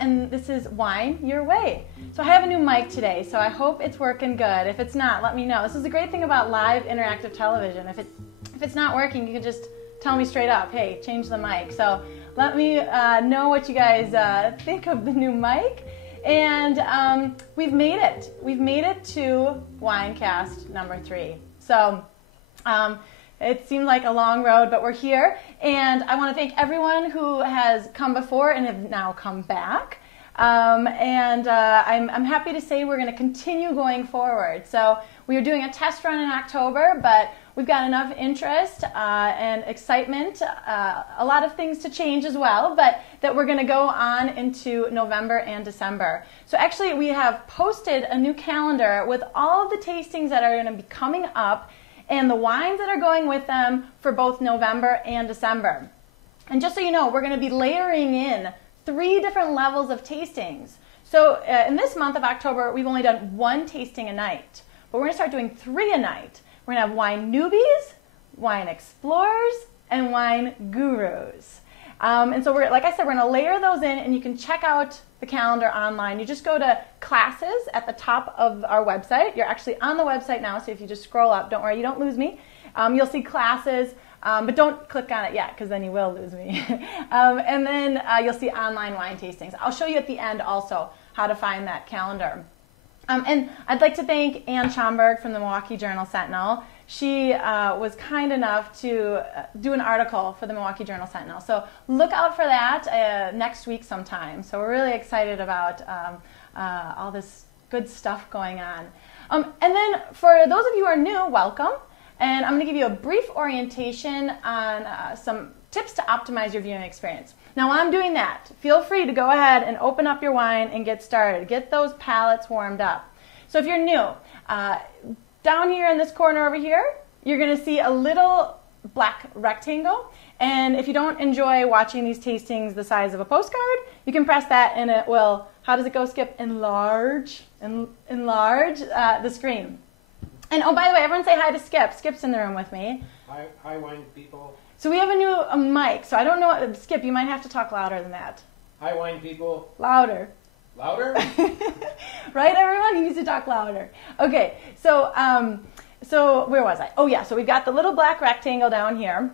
and this is Wine Your Way. So I have a new mic today, so I hope it's working good. If it's not, let me know. This is the great thing about live interactive television. If it's not working, you can just tell me straight up, hey, change the mic. So let me know what you guys think of the new mic. And we've made it. We've made it to WineCAST number 3. So it seemed like a long road, but we're here. And I want to thank everyone who has come before and have now come back. I'm happy to say we're going to continue going forward. So we were doing a test run in October, but we've got enough interest and excitement, a lot of things to change as well, but that we're going to go on into November and December. So actually we have posted a new calendar with all of the tastings that are going to be coming up and the wines that are going with them for both November and December. And just so you know, we're going to be layering in 3 different levels of tastings. So in this month of October, we've only done 1 tasting a night, but we're going to start doing 3 a night. We're going to have wine newbies, wine explorers, and wine gurus. And so like I said, we're going to layer those in, and you can check out the calendar online. You just go to classes at the top of our website. You're actually on the website now, so if you just scroll up, don't worry, you don't lose me. You'll see classes, but don't click on it yet, because then you will lose me. And then you'll see online wine tastings. I'll show you at the end also how to find that calendar. And I'd like to thank Ann Schomburg from the Milwaukee Journal-Sentinel. She was kind enough to do an article for the Milwaukee Journal-Sentinel. So look out for that next week sometime. So we're really excited about all this good stuff going on. And then for those of you who are new, welcome. And I'm going to give you a brief orientation on some tips to optimize your viewing experience. Now while I'm doing that, feel free to go ahead and open up your wine and get started. Get those palates warmed up. So if you're new, down here in this corner over here, you're going to see a little black rectangle. And if you don't enjoy watching these tastings the size of a postcard, you can press that and it will, how does it go, Skip? Enlarge the screen. And oh, by the way, everyone say hi to Skip. Skip's in the room with me. Hi, wine people. So we have a new mic, so I don't know, Skip, you might have to talk louder than that. Hi, wine people. Louder. Louder? Right, everyone? You need to talk louder. Okay, so where was I? Oh yeah, so we've got the little black rectangle down here.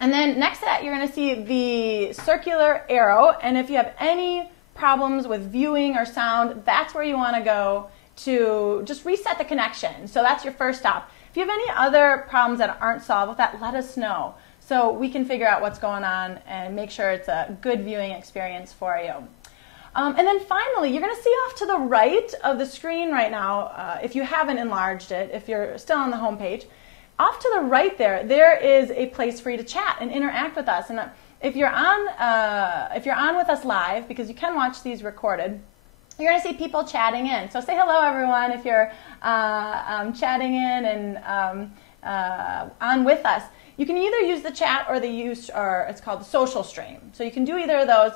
And then next to that, you're going to see the circular arrow. And if you have any problems with viewing or sound, that's where you want to go to just reset the connection. So that's your first stop. If you have any other problems that aren't solved with that, let us know, so we can figure out what's going on and make sure it's a good viewing experience for you. And then finally, you're going to see off to the right of the screen right now, if you haven't enlarged it, if you're still on the home page, off to the right there is a place for you to chat and interact with us. And if you're on with us live, because you can watch these recorded, you're going to see people chatting in. So say hello, everyone, if you're chatting in and on with us. You can either use the chat or it's called the social stream. So you can do either of those.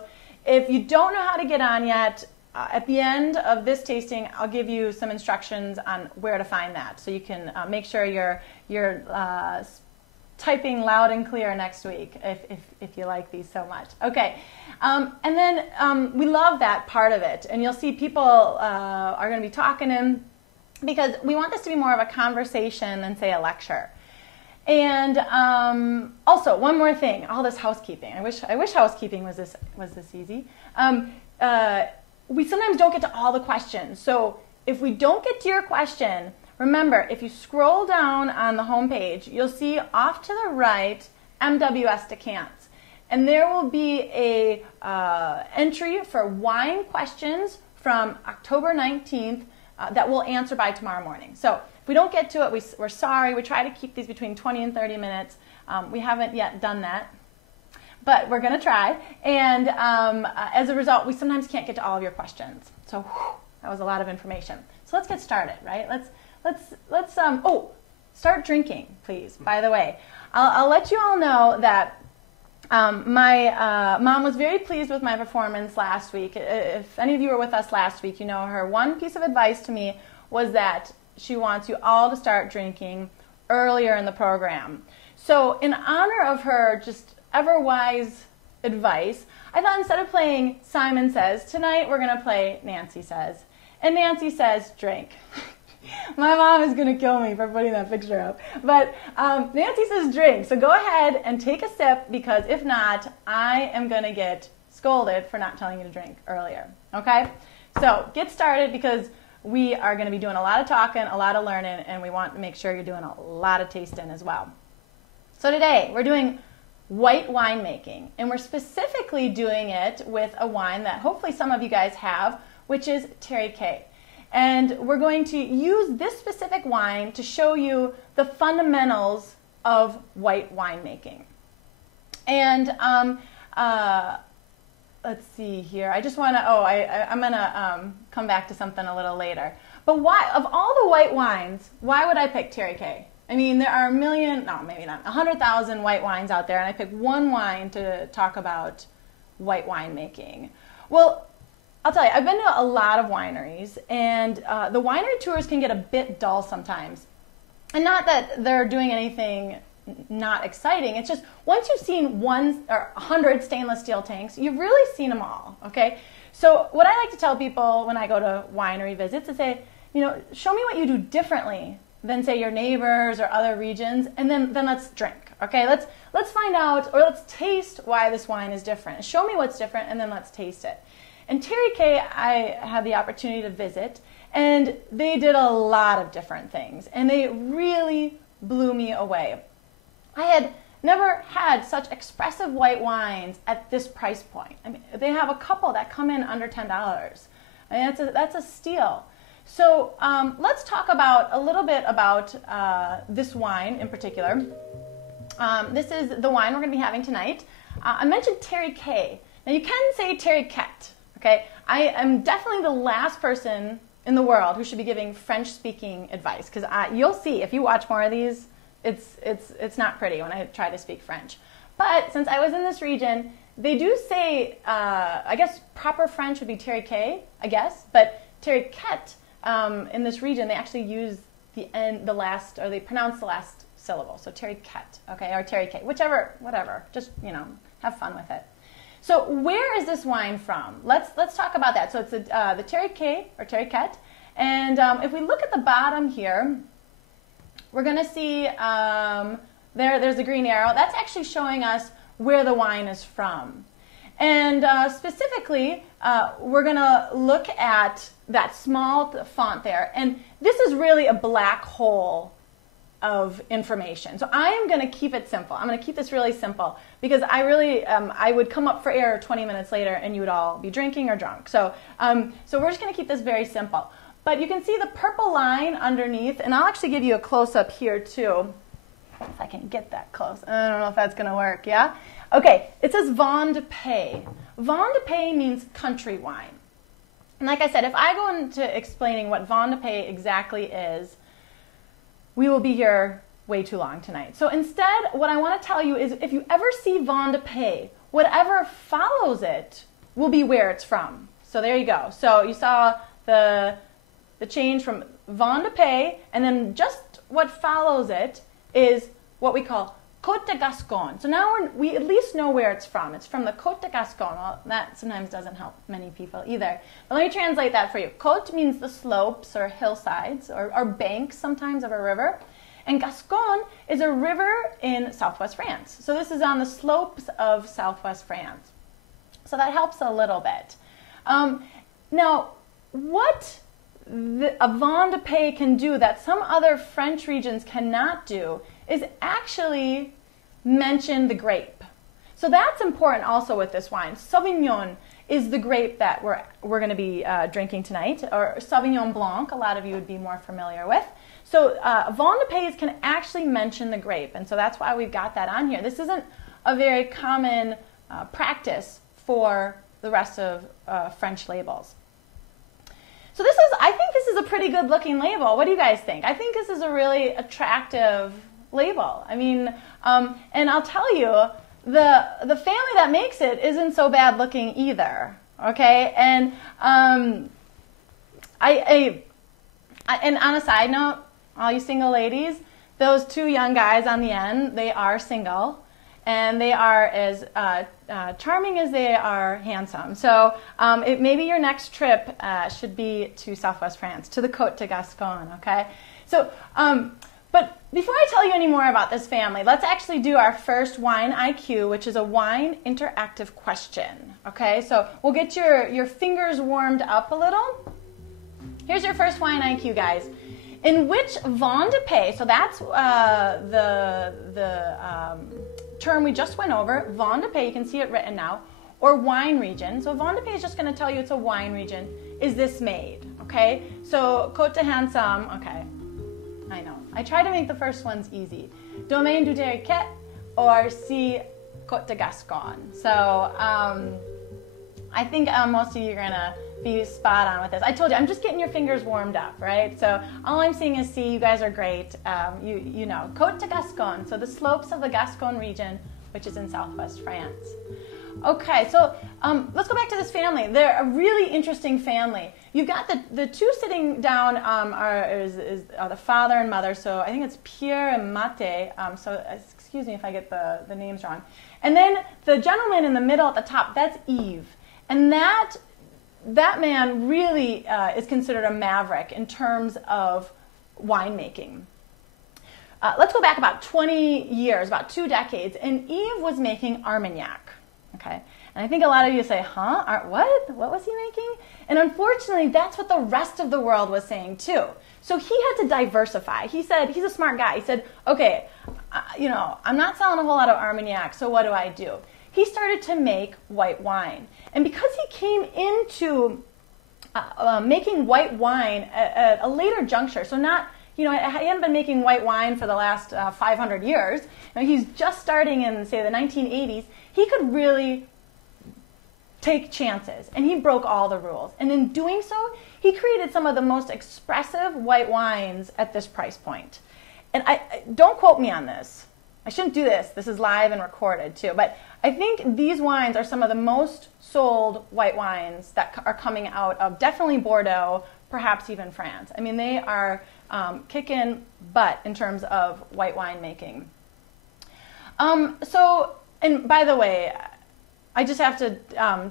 If you don't know how to get on yet, at the end of this tasting, I'll give you some instructions on where to find that. So you can make sure you're typing loud and clear next week if you like these so much. Okay, and then we love that part of it. And you'll see people are going to be talking in, because we want this to be more of a conversation than, say, a lecture. And also, one more thing, all this housekeeping. I wish housekeeping was this easy. We sometimes don't get to all the questions. So if we don't get to your question, remember, if you scroll down on the home page, you'll see off to the right MWS decants. And there will be a entry for wine questions from October 19th that we'll answer by tomorrow morning. So if we don't get to it, we're sorry. We try to keep these between 20 and 30 minutes. We haven't yet done that, but we're going to try. And as a result, we sometimes can't get to all of your questions. So whew, that was a lot of information. So let's get started, right? Let's start drinking, please. By the way, I'll let you all know that my mom was very pleased with my performance last week. If any of you were with us last week, you know her one piece of advice to me was that she wants you all to start drinking earlier in the program. So in honor of her just ever-wise advice, I thought instead of playing Simon Says, tonight we're going to play Nancy Says. And Nancy says, drink. My mom is going to kill me for putting that picture up. But Nancy says drink. So go ahead and take a sip, because if not, I am going to get scolded for not telling you to drink earlier. Okay? So get started, because we are going to be doing a lot of talking, a lot of learning, and we want to make sure you're doing a lot of tasting as well. So today we're doing white winemaking, and we're specifically doing it with a wine that hopefully some of you guys have, which is Tariquet. And we're going to use this specific wine to show you the fundamentals of white winemaking. And let's see here. I just want to, I'm going to come back to something a little later. But why, of all the white wines, why would I pick Tariquet? I mean, there are 100,000 white wines out there, and I picked one wine to talk about white winemaking. Well, I'll tell you, I've been to a lot of wineries, and the winery tours can get a bit dull sometimes. And not that they're doing anything not exciting, it's just once you've seen 100 stainless steel tanks, you've really seen them all, okay? So what I like to tell people when I go to winery visits is say, show me what you do differently than, say, your neighbors or other regions, and then let's drink, okay? Let's find out, or let's taste why this wine is different. Show me what's different, and then let's taste it. And Tariquet, I had the opportunity to visit, and they did a lot of different things, and they really blew me away. I had never had such expressive white wines at this price point. I mean, they have a couple that come in under $10. I mean, that's a steal. So let's talk a little bit about this wine in particular. This is the wine we're going to be having tonight. I mentioned Tariquet. Now you can say Tariquet, okay? I am definitely the last person in the world who should be giving French-speaking advice, because you'll see if you watch more of these, it's not pretty when I try to speak French. But since I was in this region, they do say, I guess proper French would be Tariquet, I guess, but Tariquet. In this region, they actually use they pronounce the last syllable. So Tariquet, okay, or Tariquet, whatever. Just, have fun with it. So where is this wine from? Let's talk about that. So it's the Tariquet, or Tariquet. And if we look at the bottom here, we're going to see there's a green arrow. That's actually showing us where the wine is from. And specifically, we're going to look at that small font there. And this is really a black hole of information. So I am going to keep it simple. I'm going to keep this really simple, because I really, I would come up for air 20 minutes later and you would all be drinking or drunk. So we're just going to keep this very simple. But you can see the purple line underneath, and I'll actually give you a close-up here too. If I can get that close. I don't know if that's going to work, yeah? Okay, it says Vin De Pays. Vin De Pays means country wine. And like I said, if I go into explaining what Vin De Pays exactly is, we will be here way too long tonight. So instead, what I want to tell you is if you ever see Vin De Pays, whatever follows it will be where it's from. So there you go. So you saw the change from Vin De Pays, and then just what follows it is what we call Cotes de Gascogne. So now we at least know where it's from. It's from the Cotes de Gascogne. Well, that sometimes doesn't help many people either. But let me translate that for you. Cote means the slopes or hillsides or banks sometimes of a river. And Gascogne is a river in southwest France. So this is on the slopes of southwest France. So that helps a little bit. Now, what a Vin De Pays can do that some other French regions cannot do is actually mention the grape. So that's important also with this wine. Sauvignon is the grape that we're going to be drinking tonight, or Sauvignon Blanc, a lot of you would be more familiar with. So Vin De Pays can actually mention the grape, and so that's why we've got that on here. This isn't a very common practice for the rest of French labels. So I think this is a pretty good looking label. What do you guys think? I think this is a really attractive label. I mean, and I'll tell you, the family that makes it isn't so bad looking either. Okay, and and on a side note, all you single ladies, those two young guys on the end, they are single, and they are as charming as they are handsome. So maybe your next trip should be to Southwest France, to the Cotes de Gascogne, okay? So, but before I tell you any more about this family, let's actually do our first wine IQ, which is a wine interactive question, okay? So we'll get your fingers warmed up a little. Here's your first wine IQ, guys. In which Vin De Pays, so that's the term we just went over, Vin De Pays, you can see it written now, or wine region. So Vin De Pays is just going to tell you it's a wine region. Is this made? Okay, so Côte de Handsome, okay, I know. I try to make the first ones easy. Domaine du Tariquet or si Côte de Gascogne. So I think most of you are going to be spot on with this. I told you, I'm just getting your fingers warmed up, right? So all I'm seeing is C. You guys are great. You know, Côte de Gascogne, so the slopes of the Gascogne region, which is in southwest France. Okay, so let's go back to this family. They're a really interesting family. You've got the two sitting down are the father and mother. So I think it's Pierre and Mate. So excuse me if I get the names wrong. And then the gentleman in the middle at the top, that's Yves. And that man really is considered a maverick in terms of winemaking. Let's go back about 20 years, about 2 decades, and Yves was making Armagnac. Okay, and I think a lot of you say, huh? What? What was he making? And unfortunately, that's what the rest of the world was saying too. So he had to diversify. He said, he's a smart guy. He said, okay, you know, I'm not selling a whole lot of Armagnac, so what do? He started to make white wine. And because he came into making white wine at a later juncture, so not, you know, he hadn't been making white wine for the last 500 years. You know, he's just starting in, say, the 1980s. He could really take chances, and he broke all the rules. And in doing so, he created some of the most expressive white wines at this price point. And don't quote me on this. I shouldn't do this. This is live and recorded too. But I think these wines are some of the most sold white wines that are coming out of definitely Bordeaux, perhaps even France. I mean, they are kicking butt in terms of white wine making. And by the way, I just have to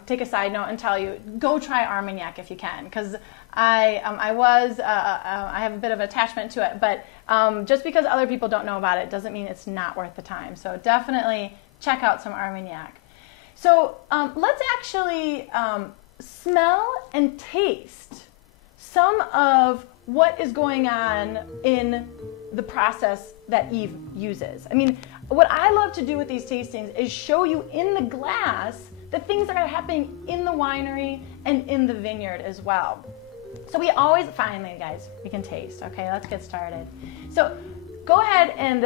take a side note and tell you, go try Armagnac if you can, because I have a bit of attachment to it, but just because other people don't know about it doesn't mean it's not worth the time. So definitely check out some Armagnac. So let's actually smell and taste some of what is going on in the process that Yves uses. I mean, what I love to do with these tastings is show you in the glass the things that are happening in the winery and in the vineyard as well. So we always, finally guys, we can taste. Okay, let's get started. So go ahead and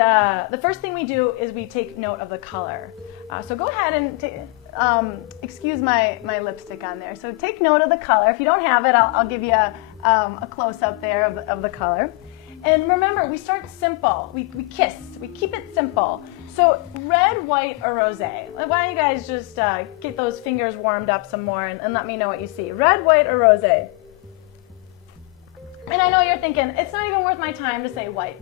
the first thing we do is we take note of the color. So go ahead and excuse my lipstick on there. So take note of the color. If you don't have it, I'll give you a close-up there of the color. And remember, we start simple. We kiss. We keep it simple. So red, white, or rosé. Why don't you guys just get those fingers warmed up some more and let me know what you see. Red, white, or rosé? And I know you're thinking, it's not even worth my time to say white.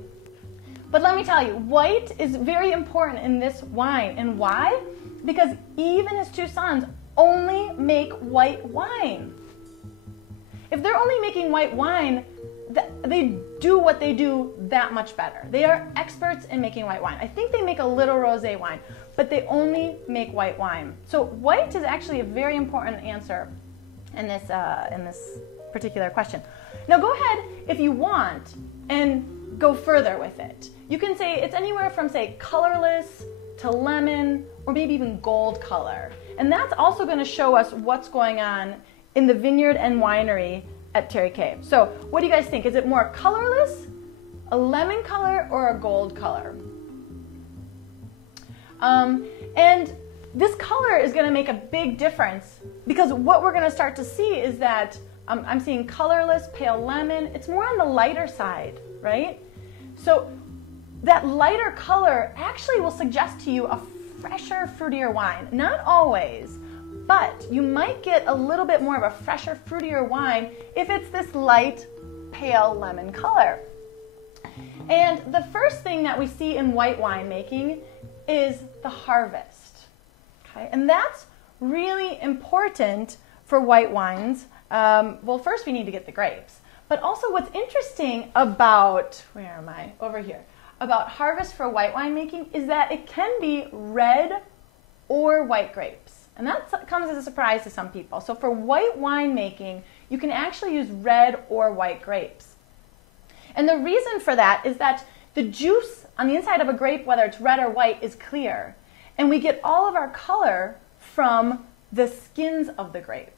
But let me tell you, white is very important in this wine. And why? Because Yves and his 2 sons only make white wine. If they're only making white wine, they do what they do that much better. They are experts in making white wine. I think they make a little rosé wine, but they only make white wine. So white is actually a very important answer in this particular question. Now go ahead, if you want, and go further with it. You can say it's anywhere from, say, colorless to lemon, or maybe even gold color. And that's also going to show us what's going on in the vineyard and winery at Tariquet. So what do you guys think? Is it more colorless, a lemon color, or a gold color? And this color is going to make a big difference, because what we're going to start to see is that I'm seeing colorless, pale lemon. It's more on the lighter side, right? So that lighter color actually will suggest to you a fresher, fruitier wine. Not always, but you might get a little bit more of a fresher, fruitier wine if it's this light, pale lemon color. And the first thing that we see in white wine making is the harvest. Okay? And that's really important for white wines. Well, first we need to get the grapes. But also what's interesting about, where am I? Over here. About harvest for white winemaking is that it can be red or white grapes. And that comes as a surprise to some people. So for white winemaking, you can actually use red or white grapes. And the reason for that is that the juice on the inside of a grape, whether it's red or white, is clear. And we get all of our color from the skins of the grape.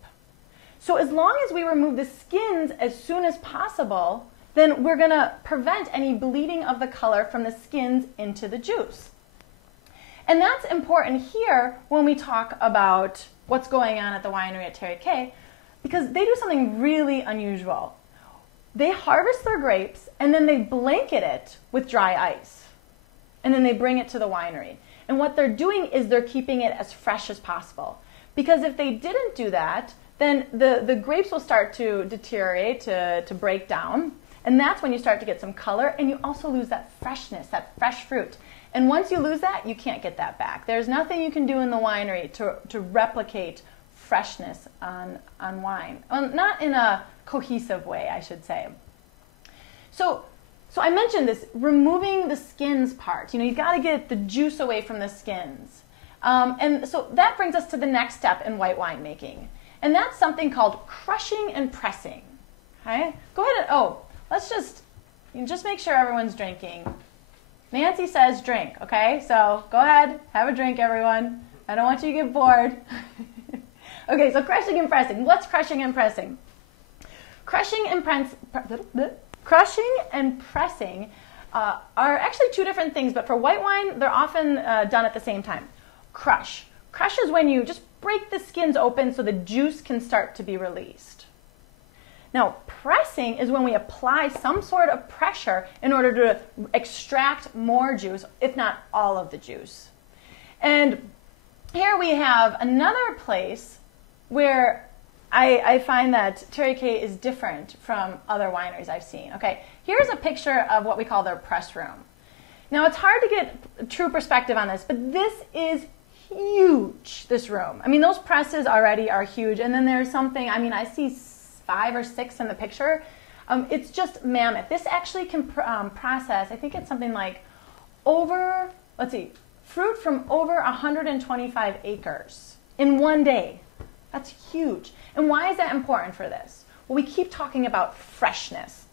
So as long as we remove the skins as soon as possible, then we're going to prevent any bleeding of the color from the skins into the juice. And that's important here when we talk about what's going on at the winery at Tariquet, because they do something really unusual. They harvest their grapes and then they blanket it with dry ice. And then they bring it to the winery. And what they're doing is they're keeping it as fresh as possible. Because if they didn't do that, then the grapes will start to deteriorate, to break down. And that's when you start to get some color, and you also lose that freshness, that fresh fruit. And once you lose that, you can't get that back. There's nothing you can do in the winery to replicate freshness on wine. Not in a cohesive way, I should say. So I mentioned this, removing the skins part. You know, you've got to get the juice away from the skins. And so that brings us to the next step in white winemaking. And that's something called crushing and pressing. Okay? Go ahead and, let's just make sure everyone's drinking. Nancy says drink, okay? So go ahead, have a drink, everyone. I don't want you to get bored. Okay, so crushing and pressing. What's crushing and pressing? Crushing and pressing are actually two different things, but for white wine, they're often done at the same time. Crush. Crush is when you just break the skins open so the juice can start to be released. Now, pressing is when we apply some sort of pressure in order to extract more juice, if not all of the juice. And here we have another place where I find that Tariquet is different from other wineries I've seen. Okay, here's a picture of what we call their press room. Now, it's hard to get a true perspective on this, but this is huge, this room. I mean, those presses already are huge, and then there's something, I mean, I see 5 or 6 in the picture. It's just mammoth. This actually can process, I think it's something like fruit from over 125 acres in one day. That's huge. And why is that important for this? Well, we keep talking about freshness.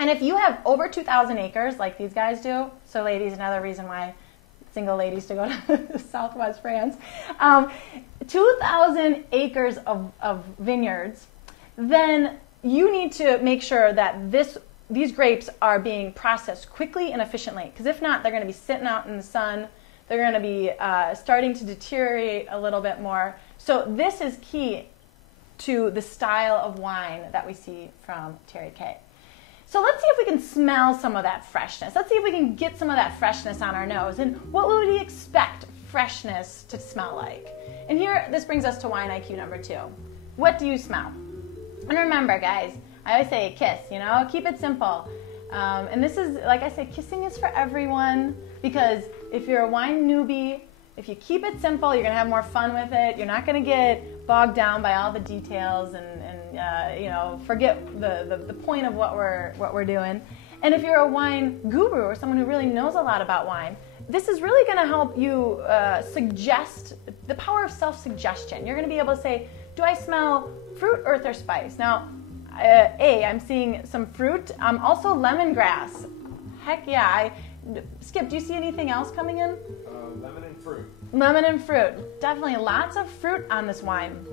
And if you have over 2,000 acres like these guys do, so ladies, another reason why single ladies to go to Southwest France, 2,000 acres of vineyards, then you need to make sure that these grapes are being processed quickly and efficiently. Because if not, they're going to be sitting out in the sun. They're going to be starting to deteriorate a little bit more. So this is key to the style of wine that we see from Tariquet. So let's see if we can smell some of that freshness. Let's see if we can get some of that freshness on our nose. And what would we expect freshness to smell like? And here, this brings us to wine IQ number 2. What do you smell? And remember, guys, I always say kiss, keep it simple. And this is, like I said, kissing is for everyone, because if you're a wine newbie, if you keep it simple, you're going to have more fun with it. You're not going to get bogged down by all the details and forget the point of what we're doing. And if you're a wine guru or someone who really knows a lot about wine, this is really going to help you suggest the power of self-suggestion. You're going to be able to say, do I smell fruit, earth, or spice? Now, I'm seeing some fruit. Also lemongrass. Heck yeah. Skip, do you see anything else coming in? Lemon and fruit. Lemon and fruit. Definitely lots of fruit on this wine.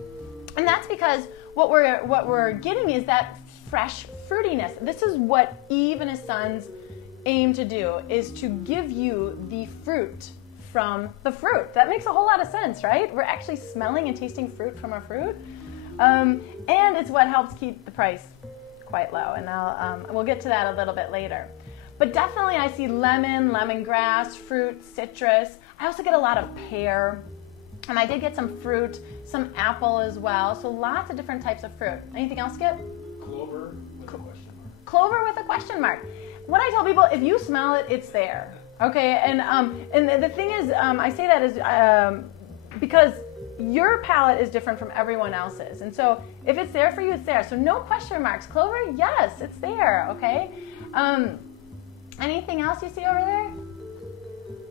And that's because what we're getting is that fresh fruitiness. This is what Yves and his sons aim to do, is to give you the fruit from the fruit. That makes a whole lot of sense, right? We're actually smelling and tasting fruit from a fruit. And it's what helps keep the price quite low. And we'll get to that a little bit later. But definitely I see lemon, lemongrass, fruit, citrus. I also get a lot of pear. And I did get some fruit, some apple as well. So lots of different types of fruit. Anything else, Skip? Clover with a question mark. Clover with a question mark. What I tell people, if you smell it, it's there. Okay, and the thing is, I say that is because your palate is different from everyone else's. And so if it's there for you, it's there. So no question marks. Clover, yes, it's there, okay? Anything else you see over there?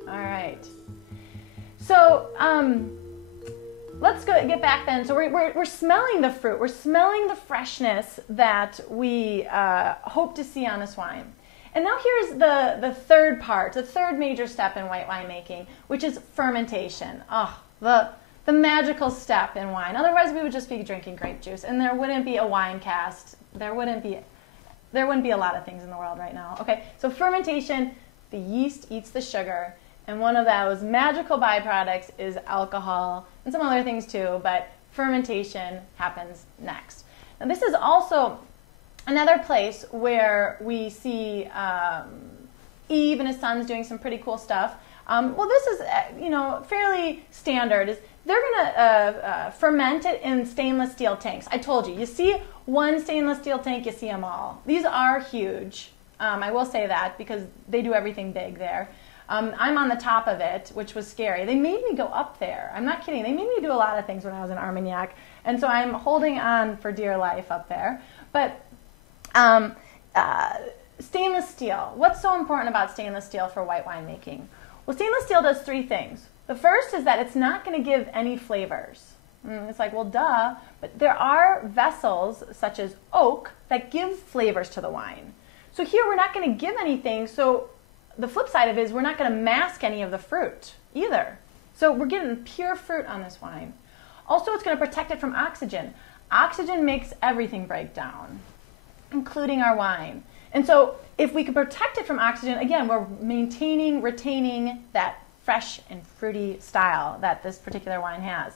All right. So let's get back then. So we're smelling the fruit. We're smelling the freshness that we hope to see on this wine. And now here's the third part, the third major step in white winemaking, which is fermentation. Oh, the magical step in wine. Otherwise, we would just be drinking grape juice, and there wouldn't be a WineCAST. There wouldn't be a lot of things in the world right now. Okay, so fermentation, the yeast eats the sugar, and one of those magical byproducts is alcohol and some other things too, but fermentation happens next. Now this is also another place where we see Eve and his sons doing some pretty cool stuff. Well, this is fairly standard. They're going to ferment it in stainless steel tanks. I told you. You see one stainless steel tank, you see them all. These are huge. I will say that because they do everything big there. I'm on the top of it, which was scary. They made me go up there. I'm not kidding. They made me do a lot of things when I was in Armagnac, and so I'm holding on for dear life up there. But stainless steel. What's so important about stainless steel for white winemaking? Well, stainless steel does three things. The first is that it's not going to give any flavors. It's like, well, duh, but there are vessels, such as oak, that give flavors to the wine. So here we're not going to give anything, so the flip side of it is we're not going to mask any of the fruit either. So we're getting pure fruit on this wine. Also, it's going to protect it from oxygen. Oxygen makes everything break down, including our wine. And so if we can protect it from oxygen, again, we're retaining that fresh and fruity style that this particular wine has.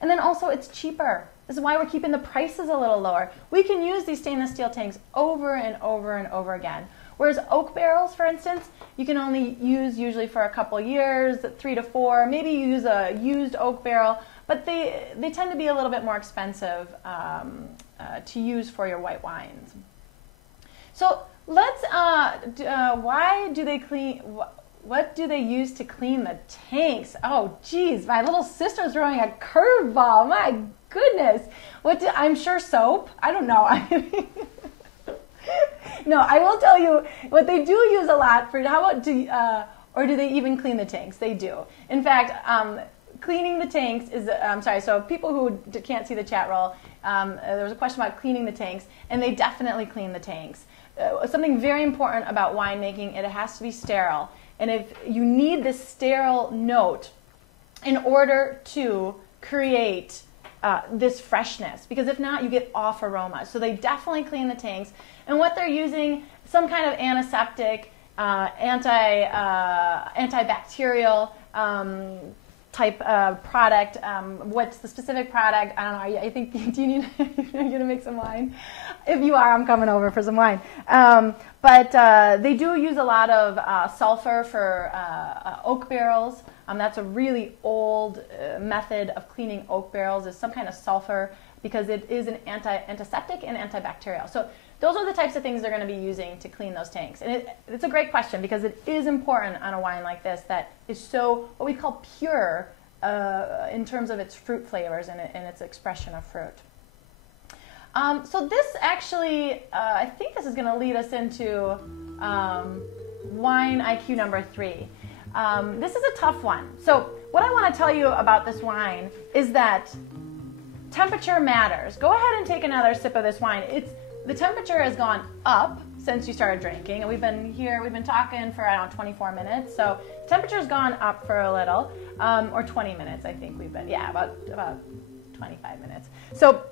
And then also it's cheaper. This is why we're keeping the prices a little lower. We can use these stainless steel tanks over and over and over again. Whereas oak barrels, for instance, you can only use usually for a couple years, 3 to 4. Maybe you use a used oak barrel, but they tend to be a little bit more expensive to use for your white wines. So let's, why do they clean, what do they use to clean the tanks? Oh, geez, my little sister's throwing a curveball. My goodness. I'm sure soap. I don't know. No, I will tell you what they do use a lot for, how about, or do they even clean the tanks? They do. In fact, cleaning the tanks is, so people who can't see the chat roll, there was a question about cleaning the tanks, and they definitely clean the tanks. Something very important about winemaking, it has to be sterile. And if you need this sterile note in order to create this freshness, because if not, you get off aroma. So they definitely clean the tanks. And what they're using, some kind of antiseptic, antibacterial type product. What's the specific product? I don't know. I think, do you need, are you going to make some wine? If you are, I'm coming over for some wine. But they do use a lot of sulfur for oak barrels. That's a really old method of cleaning oak barrels, is some kind of sulfur, because it is an antiseptic and antibacterial. So those are the types of things they're going to be using to clean those tanks. And it's a great question, because it is important on a wine like this that is so, what we call pure in terms of its fruit flavors and its expression of fruit. So this actually, I think this is going to lead us into wine IQ number 3. This is a tough one. So what I want to tell you about this wine is that temperature matters. Go ahead and take another sip of this wine. The temperature has gone up since you started drinking, and we've been talking for, I don't know, 24 minutes. So temperature's gone up for a little, or 20 minutes, I think we've been, yeah, about 25 minutes. So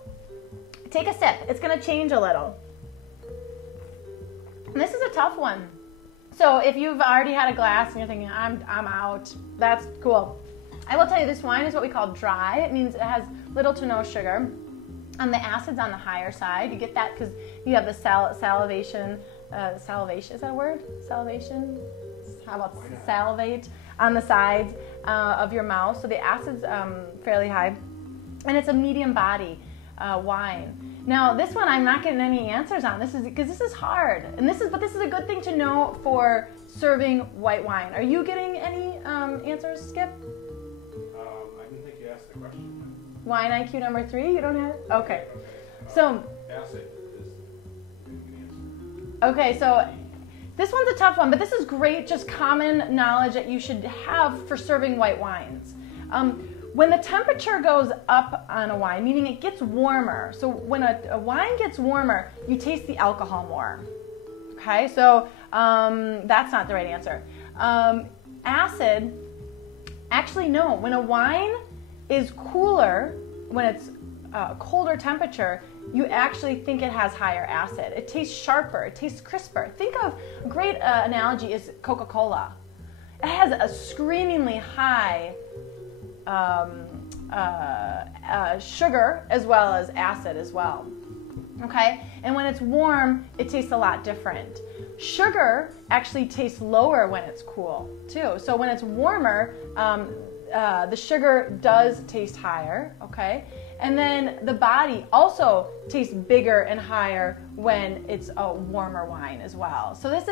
take a sip. It's going to change a little. And this is a tough one. So if you've already had a glass and you're thinking, I'm out, that's cool. I will tell you, this wine is what we call dry. It means it has little to no sugar. And the acid's on the higher side. You get that because you have the salivation, is that a word? Salivation? How about salivate on the sides of your mouth. So the acid's fairly high. And it's a medium body wine. Now this one I'm not getting any answers on. Because this is hard. But this is a good thing to know for serving white wine. Are you getting any answers, Skip? I didn't think you asked the question. Wine IQ number 3, you don't have? Okay. So, Acid is the answer. okay, so this one's a tough one, but this is great, just common knowledge that you should have for serving white wines. When the temperature goes up on a wine, meaning it gets warmer, so when a wine gets warmer, you taste the alcohol more. Okay, so that's not the right answer. Acid, actually no, when a wine is cooler, when it's colder temperature, you actually think it has higher acid. It tastes sharper, it tastes crisper. Think of, a great analogy is Coca-Cola. It has a screamingly high sugar as well as acid as well. Okay, and when it's warm, it tastes a lot different. Sugar actually tastes lower when it's cool too. So when it's warmer, the sugar does taste higher, okay? And then the body also tastes bigger and higher when it's a warmer wine as well. So this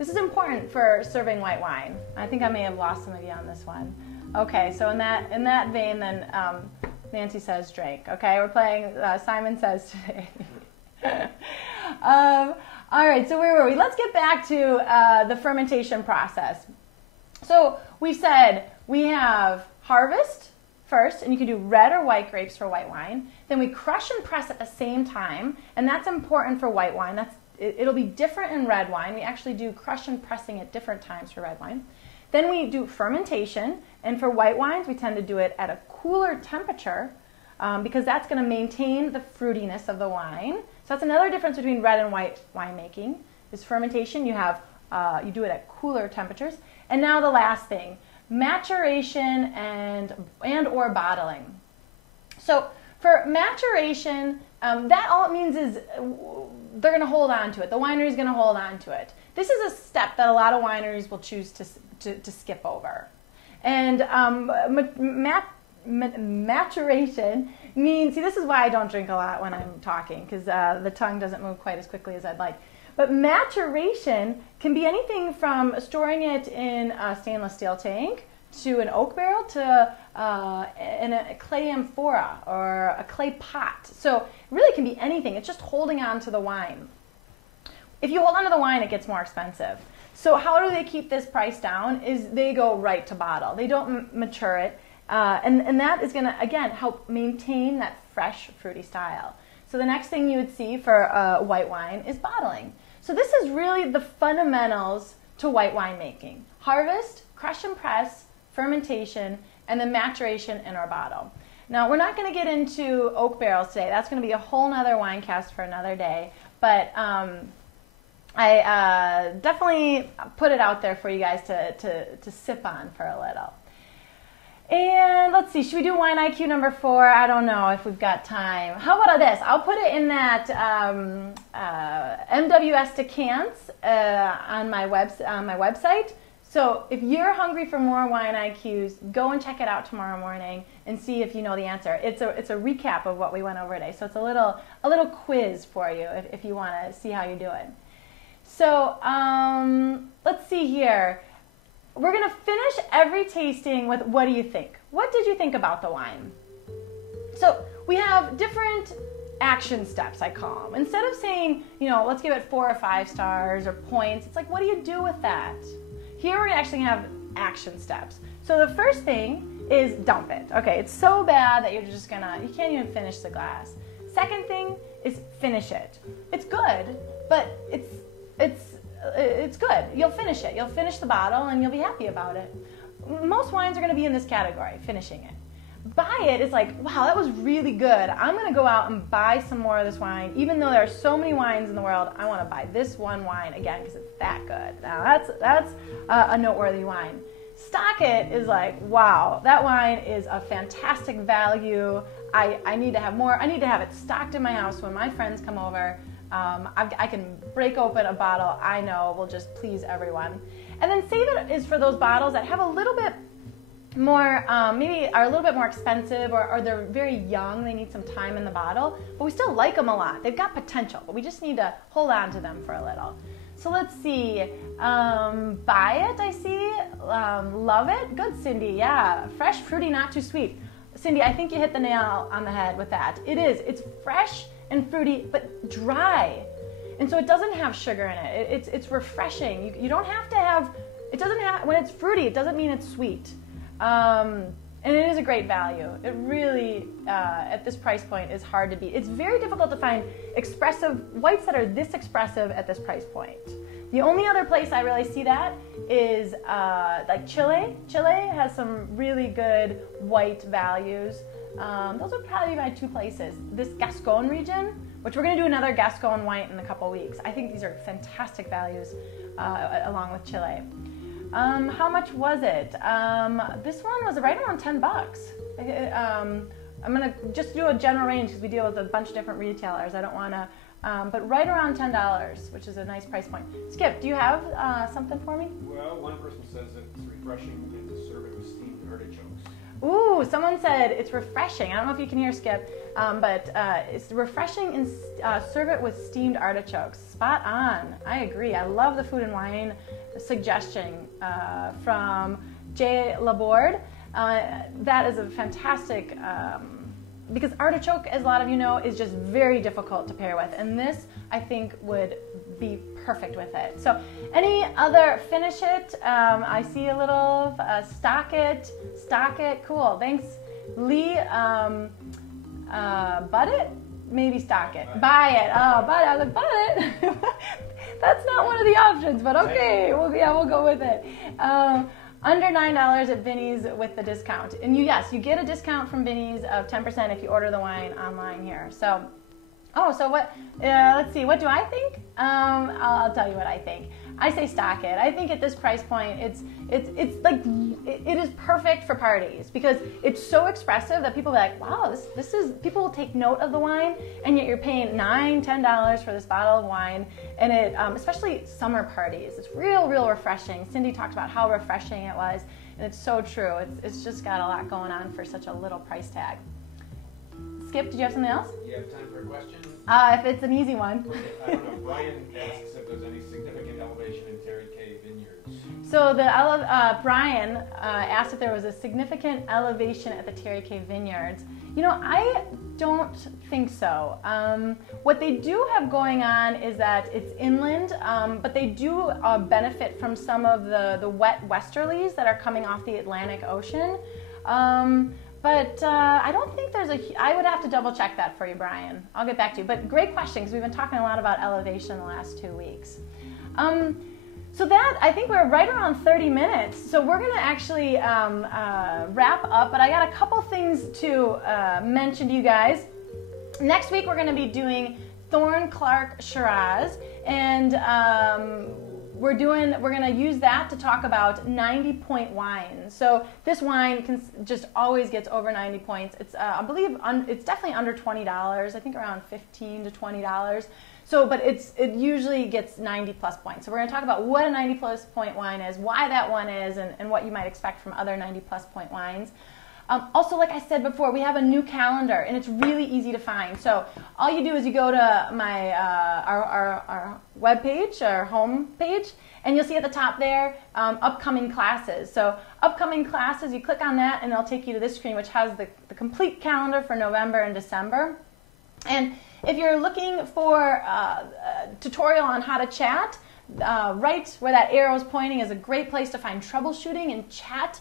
is important for serving white wine. I think I may have lost some of you on this one. Okay, so in that vein, then Nancy says drink. Okay, we're playing Simon Says today. All right, so where were we? Let's get back to the fermentation process. So we said we have harvest first, and you can do red or white grapes for white wine. Then we crush and press at the same time, and that's important for white wine. It'll be different in red wine. We actually do crush and pressing at different times for red wine. Then we do fermentation, and for white wines, we tend to do it at a cooler temperature because that's going to maintain the fruitiness of the wine. So that's another difference between red and white winemaking. Is fermentation, you do it at cooler temperatures. And now the last thing, maturation and or bottling. So for maturation, that all it means is they're going to hold on to it. The winery is going to hold on to it. This is a step that a lot of wineries will choose to skip over. And maturation means, see, this is why I don't drink a lot when I'm talking, because the tongue doesn't move quite as quickly as I'd like. But maturation can be anything from storing it in a stainless steel tank to an oak barrel to in a clay amphora or a clay pot. So it really can be anything. It's just holding on to the wine. If you hold on to the wine, it gets more expensive. So how do they keep this price down? Is they go right to bottle. They don't mature it. And that is going to, again, help maintain that fresh, fruity style. So the next thing you would see for white wine is bottling. So this is really the fundamentals to white wine making. Harvest, crush and press, fermentation, and then maturation in our bottle. Now, we're not going to get into oak barrels today. That's going to be a whole nother WineCast for another day. But I definitely put it out there for you guys to sip on for a little. And let's see, should we do wine IQ number 4? I don't know if we've got time. How about this? I'll put it in that MWS decants on my website. So if you're hungry for more wine IQs, go and check it out tomorrow morning and see if you know the answer. It's a recap of what we went over today. So it's a little quiz for you if you want to see how you do it. So let's see here. We're going to finish every tasting with what do you think? What did you think about the wine? So we have different action steps, I call them. Instead of saying, let's give it 4 or 5 stars or points, it's like, what do you do with that? Here we're actually going to have action steps. So the first thing is dump it. Okay, it's so bad that you're just going to, you can't even finish the glass. Second thing is finish it. It's good, but it's good. You'll finish it. You'll finish the bottle and you'll be happy about it. Most wines are going to be in this category, finishing it. Buy it is like, wow, that was really good. I'm going to go out and buy some more of this wine. Even though there are so many wines in the world, I want to buy this one wine again because it's that good. Now that's a noteworthy wine. Stock it is like, wow, that wine is a fantastic value. I need to have more. I need to have it stocked in my house when my friends come over. I can break open a bottle I know will just please everyone. And then save it is for those bottles that have a little bit more, maybe are a little bit more expensive or they're very young, they need some time in the bottle, but we still like them a lot. They've got potential, but we just need to hold on to them for a little. So let's see, buy it, I see, love it. Good, Cindy, yeah. Fresh, fruity, not too sweet. Cindy, I think you hit the nail on the head with that. It is. It's fresh and fruity, but dry. And so it doesn't have sugar in it. It's refreshing. You don't have to have, it doesn't have, when it's fruity, it doesn't mean it's sweet. And it is a great value. It really, at this price point, is hard to beat. It's very difficult to find expressive whites that are this expressive at this price point. The only other place I really see that is like Chile. Chile has some really good white values. Those would probably be my two places. This Gascogne region, which we're going to do another Gascogne white in a couple weeks. I think these are fantastic values along with Chile. How much was it? This one was right around $10. I'm going to just do a general range because we deal with a bunch of different retailers. I don't want to, but right around $10, which is a nice price point. Skip, do you have something for me? Well, one person says it's refreshing and to serve it with steamed artichokes. Ooh, someone said it's refreshing. I don't know if you can hear Skip, but it's refreshing and serve it with steamed artichokes. Spot on. I agree. I love the food and wine suggestion from Jay Laborde. That is a fantastic, because artichoke, as a lot of you know, is just very difficult to pair with. And this, I think, would be perfect with it. So any other finish it? I see a little stock it, cool. Thanks, Lee. Bud it? Maybe stock it. Buy it. Oh, buy it. I was like, buy it. That's not one of the options, but okay. We'll go with it. Under $9 at Vinny's with the discount. And yes, you get a discount from Vinny's of 10% if you order the wine online here. So, so what, let's see, what do I think? I'll tell you what I think. I say stock it. I think at this price point, it's like, it is perfect for parties because it's so expressive that people will be like, wow, this is, people will take note of the wine, and yet you're paying $9, $10 for this bottle of wine, and it, especially summer parties, it's real refreshing. Cindy talked about how refreshing it was, and it's so true. It's just got a lot going on for such a little price tag. Skip, did you have something else? You have time for a question? If it's an easy one. Okay, I don't know. Brian asks if there's any significant elevation in Tariquet vineyards. So Brian asked if there was a significant elevation at the Tariquet vineyards. You know, I don't think so. What they do have going on is that it's inland, but they do benefit from some of the wet westerlies that are coming off the Atlantic Ocean. But I don't think there's I would have to double check that for you, Brian. I'll get back to you. But great question, because we've been talking a lot about elevation the last 2 weeks. So that, I think we're right around 30 minutes. So we're going to actually wrap up, but I got a couple things to mention to you guys. Next week, we're going to be doing Thorne Clark Shiraz, and we're going to use that to talk about 90-point wines. So this wine just always gets over 90 points. It's, I believe, it's definitely under $20. I think around $15 to $20. So, but it usually gets 90 plus points. So we're going to talk about what a 90 plus point wine is, why that one is, and what you might expect from other 90 plus point wines. Also, like I said before, we have a new calendar, and it's really easy to find. So all you do is you go to my our webpage, our home page, and you'll see at the top there upcoming classes. So upcoming classes, you click on that, and it'll take you to this screen, which has the complete calendar for November and December. And if you're looking for a tutorial on how to chat, right where that arrow is pointing is a great place to find troubleshooting and chat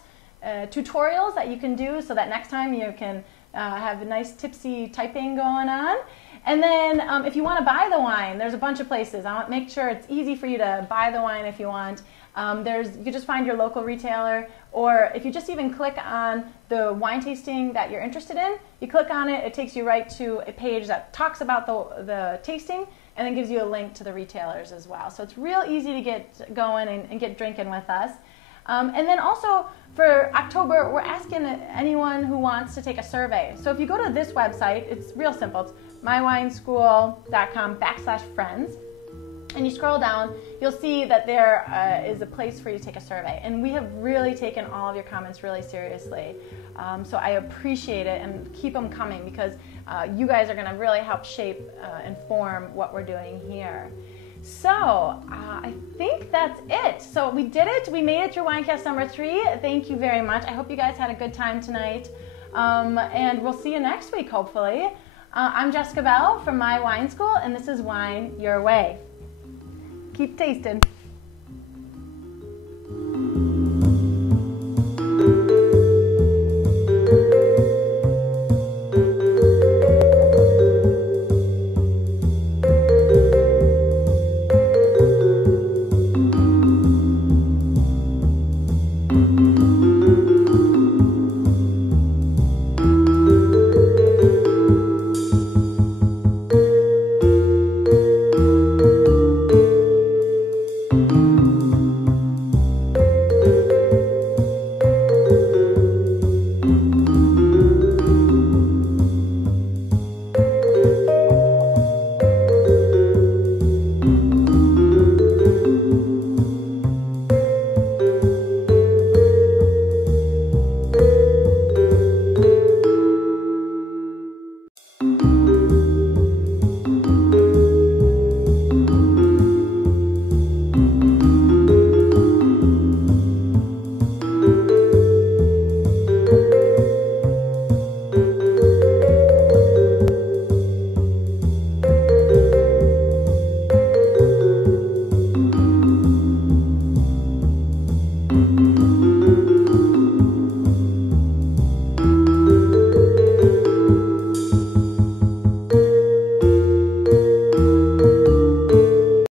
tutorials that you can do, so that next time you can have a nice tipsy typing going on. And then if you want to buy the wine, there's a bunch of places. I want to make sure it's easy for you to buy the wine if you want. You can just find your local retailer, or if you just even click on the wine tasting that you're interested in, you click on it, it takes you right to a page that talks about the tasting, and then gives you a link to the retailers as well. So it's real easy to get going and get drinking with us. And then also for October, we're asking anyone who wants to take a survey. So if you go to this website, it's real simple. It's mywineschool.com/friends. And you scroll down, you'll see that there is a place for you to take a survey. And we have really taken all of your comments really seriously. So I appreciate it, and keep them coming, because you guys are going to really help shape and form what we're doing here. So I think that's it. So we did it. We made it through WineCast number 3. Thank you very much. I hope you guys had a good time tonight. And we'll see you next week, hopefully. I'm Jessica Bell from My Wine School, and this is Wine Your Way. Keep tasting.